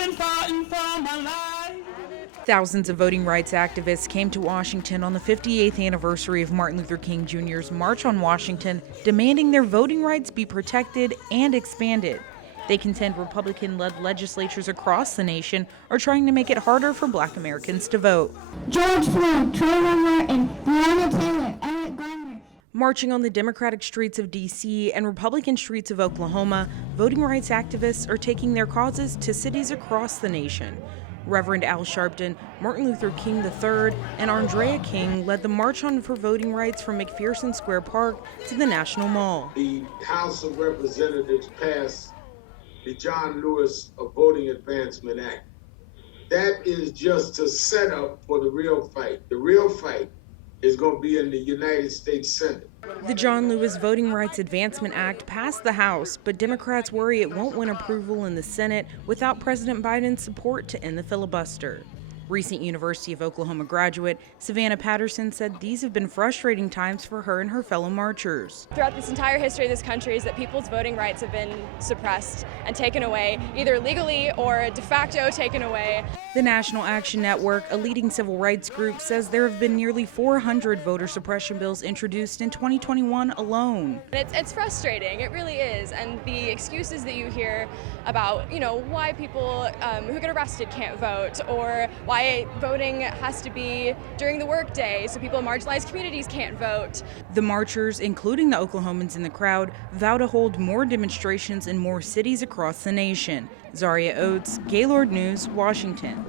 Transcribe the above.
been fighting for my life. Thousands of voting rights activists came to Washington on the 58th anniversary of Martin Luther King Jr.'s March on Washington, demanding their voting rights be protected and expanded. They contend Republican-led legislatures across the nation are trying to make it harder for Black Americans to vote. George Floyd, Trayvon Martin, Breonna Taylor, Eric Garner. Marching on the Democratic streets of D.C. and Republican streets of Oklahoma, voting rights activists are taking their causes to cities across the nation. Reverend Al Sharpton, Martin Luther King III, and Andrea King led the March on for voting rights from McPherson Square Park to the National Mall. The House of Representatives passed the John Lewis Voting Advancement Act. That is just a setup for the real fight. The real fight is going to be in the United States Senate. The John Lewis Voting Rights Advancement Act passed the House, but Democrats worry it won't win approval in the Senate without President Biden's support to end the filibuster. Recent University of Oklahoma graduate Savannah Patterson said these have been frustrating times for her and her fellow marchers. Throughout this entire history of this country is that people's voting rights have been suppressed and taken away, either legally or de facto taken away. The National Action Network, a leading civil rights group, says there have been nearly 400 voter suppression bills introduced in 2021 alone. It's frustrating, it really is, and the excuses that you hear about, why people who get arrested can't vote, or why voting has to be during the workday so people in marginalized communities can't vote. The marchers, including the Oklahomans in the crowd, vow to hold more demonstrations in more cities across the nation. Zaria Oates, Gaylord News, Washington.